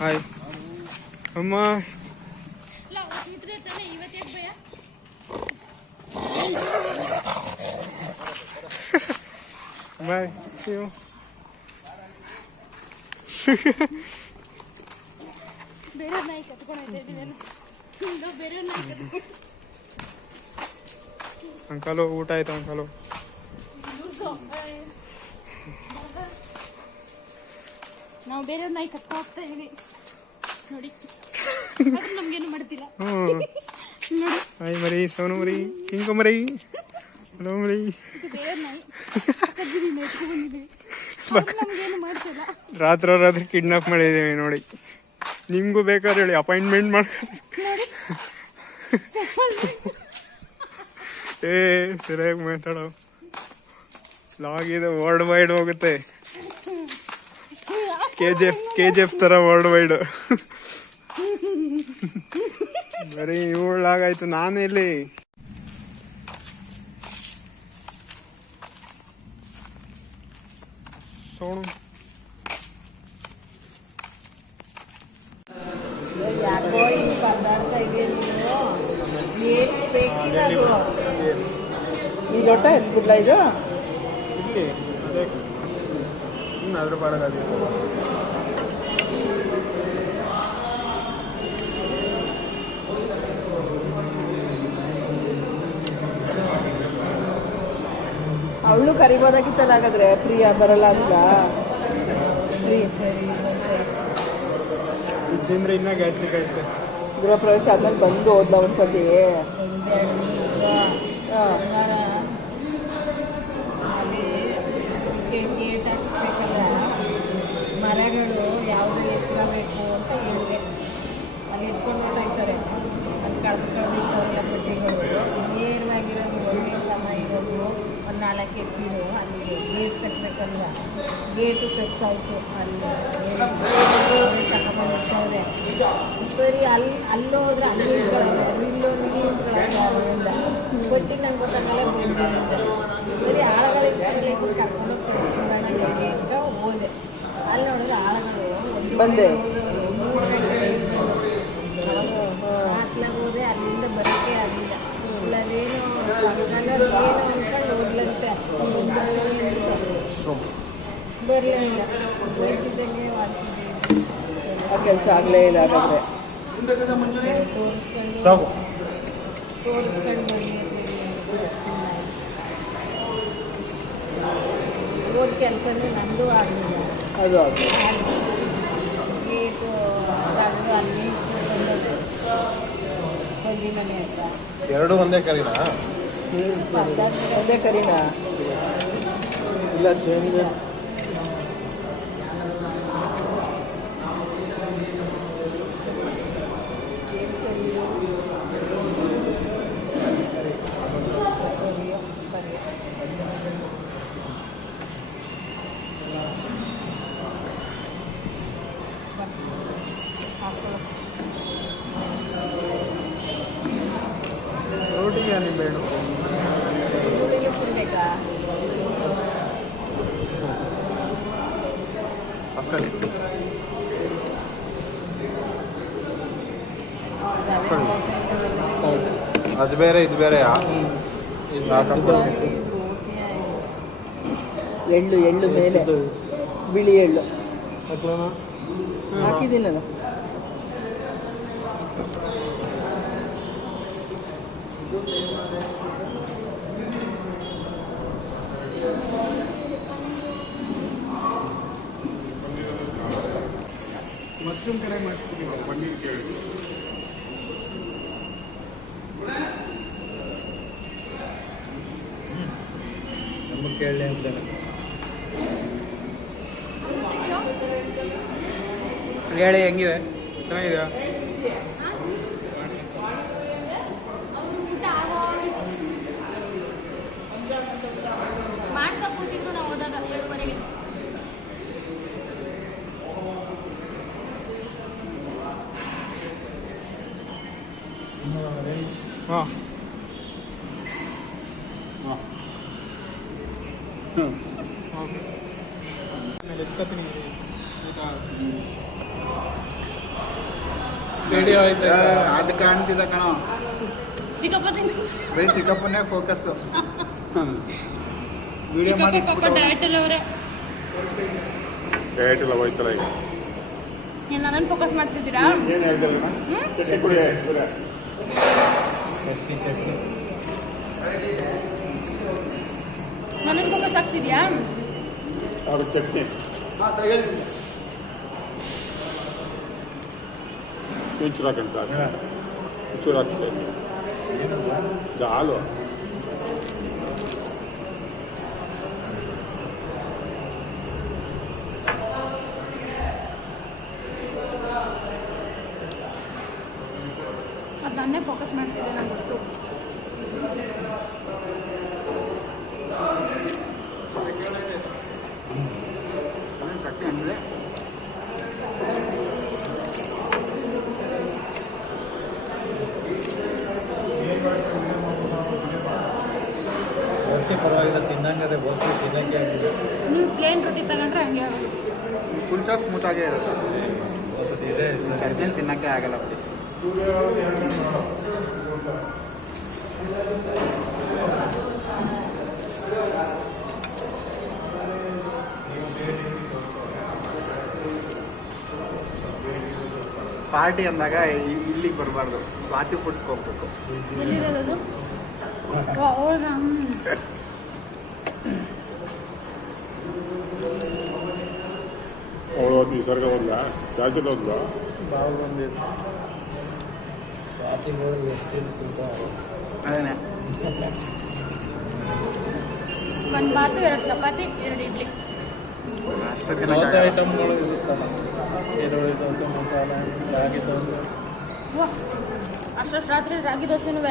Hi ಅಮ್ಮ. ಬಾಯ್. Uncle ಊಟ ಆಯ್ತು ಅಂಕಲು. ನಾವು ಬೇರೆ ನಾಯಿ ಕತ್ತ ಹೋಗ್ತಾ ಇದೀವಿ ನೋಡಿ. ನಮ್ಗೇನು ಮಾಡ್ತಿಲ್ಲ. ಹಾಯ್ ಮರಿ, ಸೋನು ಮರಿ, ಹಿಂಗ ಮರಿ, ಹಲೋ ಮರಿ. ಬೇರೆ ನಾಯಿ ನಮ್ಗೇನು ಮಾಡ್ತಿಲ್ಲ. ರಾತ್ರಿ ಕಿಡ್ನಾಪ್ ಮಾಡಿದ್ದೀವಿ ನೋಡಿ. ನಿಮ್ಗೂ ಬೇಕಾದ್ರೆ ಹೇಳಿ, ಅಪಾಯಿಂಟ್ಮೆಂಟ್ ಮಾಡ್ಕೊಳ್ಳಿ. ಸರಿಯಾಗಿ ಮಾತಾಡೋ. ಲಾಗ್ ಇದು ವರ್ಲ್ಡ್ ವೈಡ್ ಹೋಗುತ್ತೆ. KGF ತರ ವರ್ಲ್ಡ್ ವೈಡ್. ಬರೀ ಇವಳಾಗಾಯ್ತು, ನಾನು ಎಲ್ಲಿ. ಸೋಣು ಯಾಕೋ ಹಿಂಗೆ ಪದಾರ್ಥ ಇದೆ, ನೀನು ಬೇಕಿರೋದು ಈ ಲೋಟ ಎತ್ಬಿಡ್ಲ ಇದು ಇಲ್ಲಿ ಅದ್ರ ಪಾಡಗಾದಿ. ಅವಳು ಕರಿಬೋದಾಗಿತ್ತಲ್ಲ. ಹಾಗಾದ್ರೆ ಪ್ರಿಯಾ ಬರಲ್ಲ ಅಂತ. ಸರಿ ಇದ್ದಿಂದ್ರೆ ಇನ್ನ ಗ್ಯಾಸ್ಟ್ರಿಕ್ ಐತೆ. ಗೃಹ ಪ್ರವೇಶ ಆದ್ಮೇಲೆ ಬಂದು ಹೋದ್ಲ ಒಂದ್ಸತಿ. ಗೇಟ್ ಹಾಕಿಸ್ಬೇಕಲ್ಲ, ಮರಗಳು ಯಾವುದು ಎತ್ತರ ಬೇಕು ಅಂತ ಹೇಳಿದೆ. ಅಲ್ಲಿ ಎತ್ಕೊಂಡು ಹೊರ್ಟಾಯ್ತಾರೆ. ಅಲ್ಲಿ ಕಳೆದಿರ್ತಾರಲ್ಲ ಬಡ್ಡಿಗಳು, ನೇರವಾಗಿರೋದು ಒಳ್ಳೆ ಸಮ ಇರೋದು ಒಂದು 4 ಎತ್ತಿಡು. ಅಲ್ಲಿ ಗೇಟ್ ಕಟ್ಟಬೇಕಲ್ವ, ಗೇಟು ಕಟ್ಸಾಯ್ತು. ಅಲ್ಲಿ ತಗೊಂಡಿರ್ತಾರೆ. ಸರಿ ಅಲ್ಲೋದ್ರೆ ಅಲ್ಲಿ ನಿಲ್ಕೊಳ್ಳೋದು, ನಿಲ್ಲೋದ್ರಿಂದ ಬಡ್ಡಿ ನಂಗೆ ಗೊತ್ತಾಗಲ್ಲ ಬಂದಿರಿಂದ. ಸರಿ ಆಳುಗಳಿಗೆ ಕರ್ಕೊಂಡೋಗಿ ಕಳಿಸ್ಬಿಡೋಣ ಅಂತ ಹೋದೆ. ಅಲ್ಲಿ ನೋಡಿದ್ರೆ ಆಳುಗಳು ಬಂದೆ 3 ಗಂಟೆ ಹಾಟ್ಲಾಗ ಹೋದೆ. ಅಲ್ಲಿಂದ ಬರೋಕ್ಕೆ ಆಗಿಲ್ಲ. ಅದೇನು ಅನ್ಕೊಂಡು ಹೋಗ್ಲಂತೆ ಬರಲಿಲ್ಲ. ಹೋಗ್ತಿದ್ದಂಗೆ ಆ ಕೆಲಸ ಆಗಲೇ ಇಲ್ಲ. ಹಾಗಾದ್ರೆ ತೋರಿಸ್ಕೊಂಡು ಬರಲಿ ಹೋದ ಕೆಲಸನೂ ನಮ್ಮದು ಆಗಲಿಲ್ಲ. ಅದು ಗೇಟು ದಡ್ದು ಅಲ್ಲಿ ಬಂದದ್ದು ಹೊಂದಿ ಮನೆ ಅಂತ. ಎರಡು ಒಂದೇ ಕರಿನಾ? ಒಂದೇ ಕರಿನಾ? ಇಲ್ಲ ಚೇಂಜ್. ರೋಟಿಗೆ ಬೇಡ ಈರುಳ್ಳಿಗೆ ತಿನ್ಬೇಕಾ? ಅಕ್ಕಲ್ಲಿ ಅದು ಬೇರೆ ಇದು ಬೇರೆ. ಎಳ್ಳು ಮೇಲೆ ಬಿಳಿ ಎಳ್ಳು ಹಾಕಿದ್ದೀನಲ್ಲ. ಮತ್ತೊಂದು ಕಡೆ ಮಾಡಿಸ್ಬಿಟ್ಟು ಪನ್ನೀರ್ ಕೇಳಿ ನಮಗೆ ಕೇಳಲಿ ಅಂತಾನೆ ಹೇಳಿ. ಹೆಂಗಿದೆ? ಚೆನ್ನಾಗಿದೆಯಾ? ಮಾಡ್ತಾ ಕೂತಿದ್ರು ನಾವು ಹೋದಾಗ 7:30ಗೆ. ಹಾಂ ಎತ್ಕೊತೀನಿ ಊಟ. ವಿಡಿಯೋ ಐತೆ ಅದು ಕಾಣ್ತಿದ್ದ ಕಣೋ ಚಿಕ್ಕಪ್ಪ ತಿಂದು ಬರೀ ಚಿಕ್ಕಪ್ಪನೇ ಫೋಕಸ್ ವಿಡಿಯೋ ಮಾಡಿ ಚಿಕ್ಕಪ್ಪ ಪಾಪ ಡಯಟ್ ಎಲ್ಲ ಅವರೇ ಡಯಟ್ ಎಲ್ಲ ಹೋಯ್ತಲ್ಲ ಈಗ ನೀವು ನನ್ನನ್ನು ಫೋಕಸ್ ಮಾಡ್ತಿದ್ದೀರಾ ಏನು ಹೇಳ್ತಿಲ್ಲ ಚಟ್ನಿ ಕುಡಿ ಚಟ್ನಿ ಚಟ್ನಿ ನನ್ನನ್ನು ಫೋಕಸ್ ಆಗ್ತಿದ್ಯಾ ಅವ್ರ ಚಟ್ನಿ ಒಂಚೂರು ಹಾಕಂತ ಒಂಚೂರು ಹಾಕ್ತೇನೆ ಇದು ಹಾಲು ಅದು ನನ್ನೇ ಫೋಕಸ್ ಮಾಡ್ತಿದ್ದೆ ನಂಗೆ ಗೊತ್ತು ಚಟ್ನಿ ಅಂದರೆ ರೊಟ್ಟಿ ಪರವಾಗಿಲ್ಲ ತಿನ್ನಂಗದೆ ಬೋಸೆ ತಿನ್ನಕ್ಕೆ ಆಗಿದೆ ನೀವು ಪ್ಲೇನ್ ರೊಟ್ಟಿ ತಗೊಂಡ್ರೆ ಹಂಗೆ ಆಗೋದು ಫುಲ್ ಚಾಪ್ ಸ್ಮೂತಾಗೇ ಇರುತ್ತೆ ಚಟ್ನಿ ತಿನ್ನಕ್ಕೆ ಆಗಲ್ಲ ಬಿಡಿ ಪಾರ್ಟಿ ಅಂದಾಗ ಇಲ್ಲಿಗೆ ಬರಬಾರ್ದು ಸ್ವಾತಿ ಫುಡ್ಸ್ಗೆ ಹೋಗ್ಬೇಕು ಎಲ್ಲಿರೋದು ಹೌದಾ ಅವಳು ಹೋದ್ ನಿಸರ್ಗ ಹೋದ್ಲ ಜಾಸ್ತಿ ಹೋದ್ಲ ಬಾವು ಬಂದಿದ್ದು ಸ್ವಾತಿಗೆ ಹೋದ್ರೆ ಎಷ್ಟು ಅದೇನೆ ಒಂದು ಬಾತು 2 ಚಪಾತಿ 2 ಇಡ್ಲಿ ದೋಸೆ ಐಟಮ್ಗಳು ಇರುತ್ತಲ್ಲ ಈರುಳ್ಳಿ ದೋಸೆ ಮಸಾಲೆ ರಾಗಿ ದೋಸೆ ಅಷ್ಟೊಷ್ಟು ರಾತ್ರಿ ರಾಗಿ ದೋಸೆನೂ